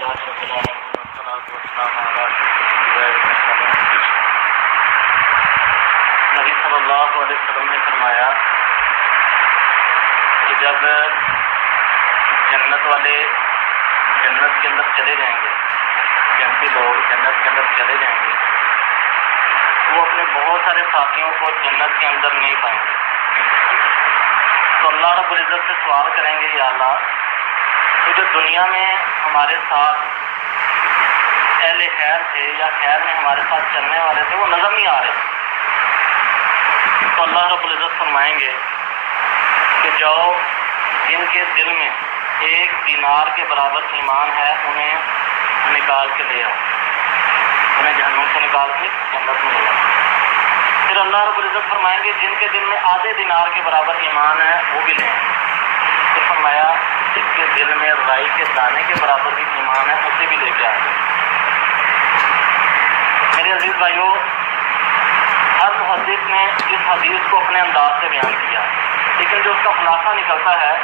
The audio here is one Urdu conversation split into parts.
لله رب العالمين والصلاة والسلام على رسول الله۔ نبی صلی اللہ علیہ وسلم نے فرمایا کہ جب جنت والے جنت کے اندر چلے جائیں گے، جنتی لوگ جنت کے اندر چلے جائیں گے، وہ اپنے بہت سارے ساتھیوں کو جنت کے اندر نہیں پائیں گے، تو اللہ رب العزت سے سوال کریں گے، یا اللہ تو جو دنیا میں ہمارے ساتھ اہل خیر تھے یا خیر میں ہمارے ساتھ چلنے والے تھے، وہ نظر نہیں آ رہے، تو اللہ رب العزت فرمائیں گے کہ جاؤ جن کے دل میں ایک دینار کے برابر ایمان ہے انہیں نکال کے لے آؤ، انہیں جہنم سے نکال کے جنت میں لے آؤ۔ پھر اللہ رب العزت فرمائیں گے جن کے دل میں آدھے دینار کے برابر ایمان ہے وہ بھی لے آؤ۔ پھر فرمایا جس کے دل میں رائی کے دانے کے برابر بھی ایمان ہے اسے بھی لے کے آئے۔ میرے عزیز بھائیوں، ہر محدث نے اس حدیث کو اپنے انداز سے بیان کیا، لیکن جو اس کا خلاصہ نکلتا ہے،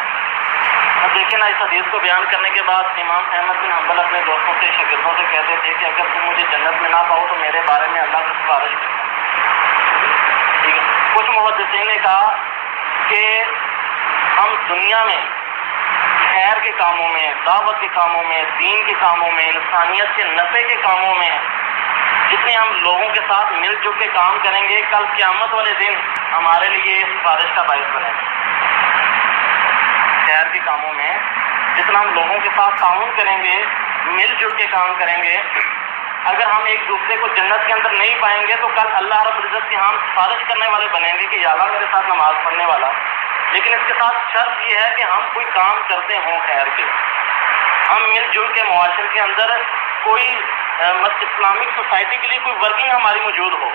اب دیکھیں نا، اس حدیث کو بیان کرنے کے بعد امام احمد بن حنبل اپنے دوستوں سے شاگردوں سے کہتے تھے کہ اگر تم مجھے جنت میں نہ پاؤ تو میرے بارے میں اللہ سے سفارش کرنا۔ ٹھیک ہے، کچھ محدثین نے کہا کہ ہم دنیا میں خیر کے کاموں میں، دعوت کے کاموں میں، دین کے کاموں میں، انسانیت کے نفع کے کاموں میں جتنے ہم لوگوں کے ساتھ مل جل کے کام کریں گے، کل قیامت والے دن ہمارے لیے سفارش کا باعث بنے گا۔ خیر کے کاموں میں جتنا ہم لوگوں کے ساتھ تعاون کریں گے، مل جل کے کام کریں گے، اگر ہم ایک دوسرے کو جنت کے اندر نہیں پائیں گے تو کل اللہ رب العزت کے ہم سفارش کرنے والے بنیں گے کہ یا اللہ میرے ساتھ نماز پڑھنے والا، لیکن اس کے ساتھ شرط یہ ہے کہ ہم کوئی کام کرتے ہوں خیر کے، ہم مل جل کے معاشرے کے اندر کوئی اسلامک سوسائٹی کے لیے کوئی ورکنگ ہماری موجود ہو۔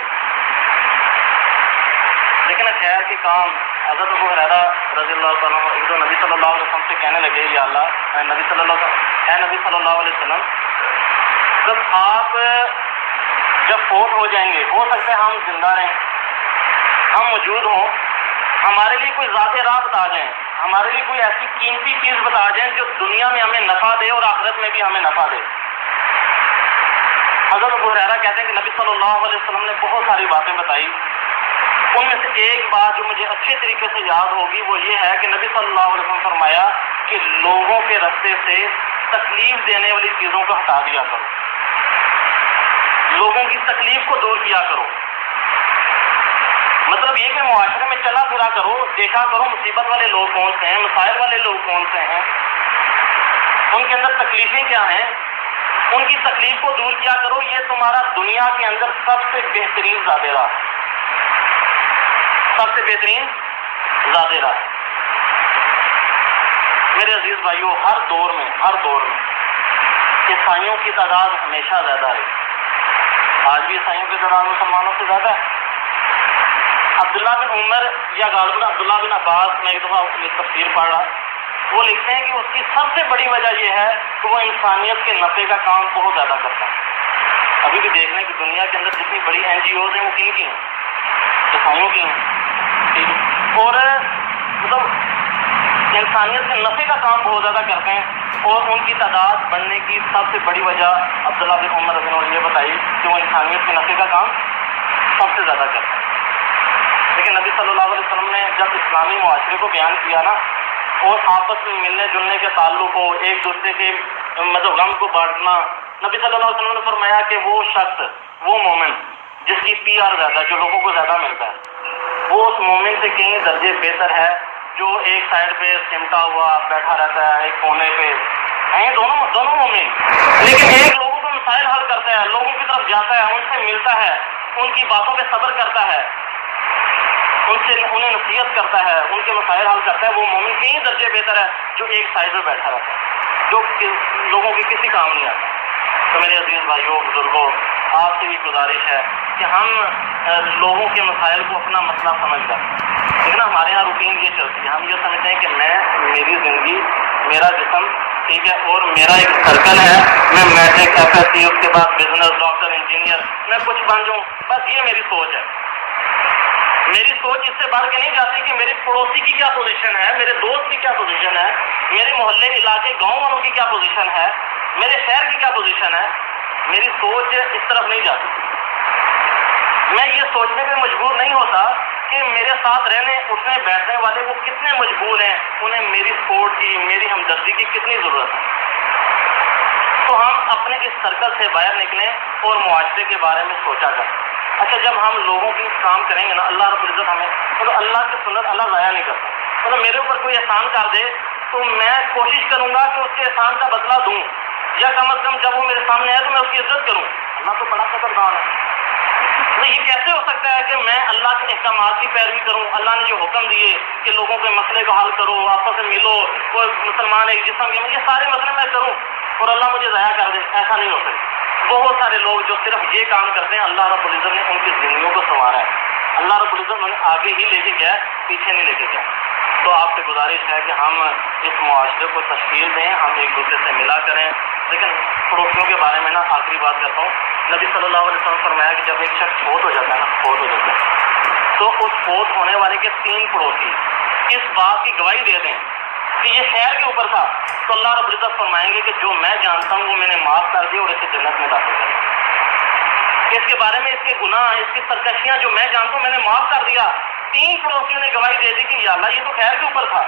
لیکن خیر کے کام، حضرت ابو ہریرہ رضی اللہ تعالیٰ عنہ ایک دو نبی صلی اللہ علیہ وسلم سے کہنے لگے، یا اللہ اے نبی صلی اللہ علیہ وسلم، آپ جب فوت ہو جائیں گے، ہو سکتا ہے ہم زندہ رہیں، ہم موجود ہوں، ہمارے لیے کوئی ذات راہ بتا جائیں، ہمارے لیے کوئی ایسی قیمتی چیز بتا جائیں جو دنیا میں ہمیں نفع دے اور آخرت میں بھی ہمیں نفع دے۔ حضرت ابو ہریرہ کہتے ہیں کہ نبی صلی اللہ علیہ وسلم نے بہت ساری باتیں بتائی، ان میں سے ایک بات جو مجھے اچھے طریقے سے یاد ہوگی وہ یہ ہے کہ نبی صلی اللہ علیہ وسلم فرمایا کہ لوگوں کے راستے سے تکلیف دینے والی چیزوں کو ہٹا دیا کرو، لوگوں کی تکلیف کو دور کیا کرو۔ مطلب یہ کہ معاشرے میں چلا پھرا کرو، دیکھا کرو مصیبت والے لوگ کون سے ہیں، مسائل والے لوگ کون سے ہیں، ان کے اندر تکلیفیں کیا ہیں، ان کی تکلیف کو دور کیا کرو۔ یہ تمہارا دنیا کے اندر سب سے بہترین زادیرہ ہے، سب سے بہترین زادیرہ ہے۔ میرے عزیز بھائیوں، ہر دور میں عیسائیوں کی تعداد ہمیشہ زیادہ رہی، آج بھی عیسائیوں کی تعداد مسلمانوں سے زیادہ ہے۔ عبداللہ بن عمر یا غالباً عبداللہ بن عباس، میں ایک دفعہ تفسیر پڑھ رہا، وہ لکھتے ہیں کہ اس کی سب سے بڑی وجہ یہ ہے کہ وہ انسانیت کے نفع کا کام بہت زیادہ کرتا ہے۔ ابھی بھی دیکھ لیں کہ دنیا کے اندر جتنی بڑی NGOs ہیں وہ کن کی ہیں؟ عیسائیوں کی ہیں۔ اور مطلب انسانیت کے نفع کا کام بہت زیادہ کرتے ہیں، اور ان کی تعداد بڑھنے کی سب سے بڑی وجہ عبداللہ بن عمر رضی اللہ عنہ نے یہ بتائی کہ وہ انسانیت کے نفع کا کام سب سے زیادہ کرتے ہیں۔ لیکن نبی صلی اللہ علیہ وسلم نے جب اسلامی معاشرے کو بیان کیا نا، اور آپس میں ملنے جلنے کے تعلق ہو، ایک دوسرے کے مطلب غم کو بانٹنا، نبی صلی اللہ علیہ وسلم نے فرمایا کہ وہ شخص، وہ مومن جس کی PR زیادہ، جو لوگوں کو زیادہ ملتا ہے، وہ اس مومن سے کئی درجے بہتر ہے جو ایک سائڈ پہ سمٹا ہوا بیٹھا رہتا ہے ایک کونے پہ، ہیں دونوں مومن، لیکن ایک لوگوں کو مسائل حل کرتا ہے، لوگوں کی طرف جاتا ہے، ان سے ملتا ہے، ان کی باتوں پہ صبر کرتا ہے، انہیں نصیحت کرتا ہے، ان کے مسائل حل کرتا ہے، وہ مومن کئی درجے بہتر ہے جو ایک سائڈ پہ بیٹھا رہتا ہے، جو لوگوں کے کسی کام نہیں آتا۔ تو میرے عزیز بھائیوں، بزرگوں، آپ سے بھی گزارش ہے کہ ہم لوگوں کے مسائل کو اپنا مسئلہ سمجھ کر، لیکن ہمارے یہاں روٹین یہ چلتی ہے، ہم یہ سمجھتے ہیں کہ میری زندگی، میرا جسم، ٹھیک ہے، اور میرا ایک سرکل ہے، میں میٹرک FSC، اس کے بعد بزنس، ڈاکٹر، انجینئر، میں کچھ بن جاؤں، بس یہ میری سوچ ہے۔ میری سوچ اس سے بڑھ کے نہیں جاتی کہ میرے پڑوسی کی کیا پوزیشن ہے، میرے دوست کی کیا پوزیشن ہے، میرے محلے، علاقے، گاؤں والوں کی کیا پوزیشن ہے، میرے شہر کی کیا پوزیشن ہے، میری سوچ اس طرف نہیں جاتی. میں یہ سوچنے پہ مجبور نہیں ہوتا کہ میرے ساتھ رہنے اٹھنے بیٹھنے والے وہ کتنے مجبور ہیں، انہیں میری سپورٹ کی، میری ہمدردی کی کتنی ضرورت ہے. تو ہم اپنے اس سرکل سے باہر نکلیں اور معاشرے کے بارے میں سوچا کریں. اچھا جب ہم لوگوں کی کام کریں گے نا، اللہ رب العزت ہمیں مطلب اللہ کی سنت اللہ ضائع نہیں کرتا. مطلب میرے اوپر کوئی احسان کر دے تو میں کوشش کروں گا کہ اس کے احسان کا بدلہ دوں، یا کم از کم جب وہ میرے سامنے آئے تو میں اس کی عزت کروں. اللہ تو بڑا قدردان ہے. تو یہ کیسے ہو سکتا ہے کہ میں اللہ کے احکامات کی پیروی کروں؟ اللہ نے جو حکم دیے کہ لوگوں کے مسئلے کو حل کرو، آپس میں ملو، کوئی مسلمان ایک جسم، یہ سارے مسئلے میں کروں اور اللہ مجھے ضائع کر دے. ایسا نہیں ہو سکتا. بہت سارے لوگ جو صرف یہ کام کرتے ہیں، اللہ رب العزت نے ان کی زندگیوں کو سنوارا ہے. اللہ رب العزت انہیں آگے ہی لے کے گیا، پیچھے نہیں لے کے گیا. تو آپ سے گزارش ہے کہ ہم اس معاشرے کو تشکیل دیں، ہم ایک دوسرے سے ملا کریں. لیکن پڑوسیوں کے بارے میں نا آخری بات کرتا ہوں. نبی صلی اللہ علیہ وسلم فرمایا کہ جب ایک شخص فوت ہو جاتا ہے نا، فوت ہو جاتا ہے، تو اس فوت ہونے والے کے 3 پڑوسی اس بات کی گواہی دے دیں کہ یہ خیر کے اوپر تھا، تو اللہ رب العزت فرمائیں گے کہ جو میں جانتا ہوں وہ میں نے معاف کر دیا اور اسے جنت میں داخل کر دیا. اس کے بارے میں اس کے گناہ، اس کی سرکشیاں جو میں جانتا ہوں میں نے معاف کر دیا. 3 پڑوسیوں نے گواہی دے دی کہ یا اللہ یہ تو خیر کے اوپر تھا.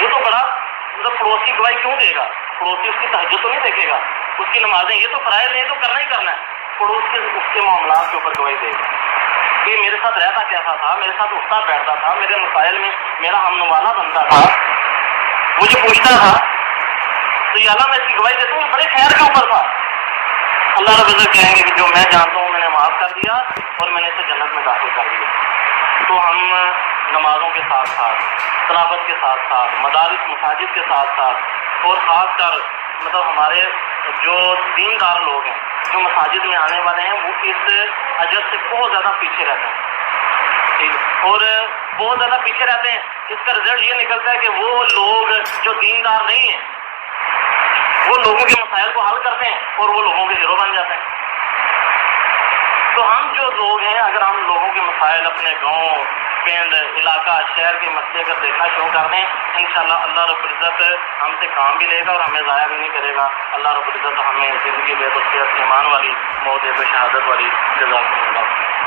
یہ تو بڑا مطلب پڑوسی گواہی کیوں دے گا؟ پڑوسی اس کی تہجد تو نہیں دیکھے گا، اس کی نمازیں یہ تو فرائض ہیں، تو کرنا ہی کرنا ہے. پڑوسی اس کے معاملات کے اوپر گواہی دے گا کہ میرے ساتھ رہتا کیسا تھا، میرے ساتھ اٹھتا بیٹھتا تھا، میرے مسائل میں میرا ہم نوالا بنتا تھا، مجھے پوچھتا تھا. تو یہ اللہ میں اس کی گواہی دیتا ہوں یہ بڑے خیر کے اوپر تھا. اللہ رب العزت کہیں گے کہ جو میں جانتا ہوں میں نے معاف کر دیا اور میں نے اسے جنت میں داخل کر دیا. تو ہم نمازوں کے ساتھ ساتھ، تلاوت کے ساتھ ساتھ، مدارس مساجد کے ساتھ ساتھ، اور خاص کر مطلب ہمارے جو دیندار لوگ ہیں جو مساجد میں آنے والے ہیں وہ اس اجر سے بہت زیادہ پیچھے رہتے ہیں اور بہت زیادہ پیچھے رہتے ہیں. اس کا رزلٹ یہ نکلتا ہے کہ وہ لوگ جو دیندار نہیں ہیں وہ لوگوں کے مسائل کو حل کرتے ہیں اور وہ لوگوں کے ہیرو بن جاتے ہیں. تو ہم جو لوگ ہیں اگر ہم لوگوں کے مسائل اپنے گاؤں، پنڈ، علاقہ، شہر کے مسئلے اگر دیکھنا شروع کر دیں، انشاءاللہ اللہ رب العزت ہم سے کام بھی لے گا اور ہمیں ضائع بھی نہیں کرے گا. اللہ رب العزت ہمیں زندگی بے بصیرت ایمان والی، موت بے شہادت والی جزاکم اللہ.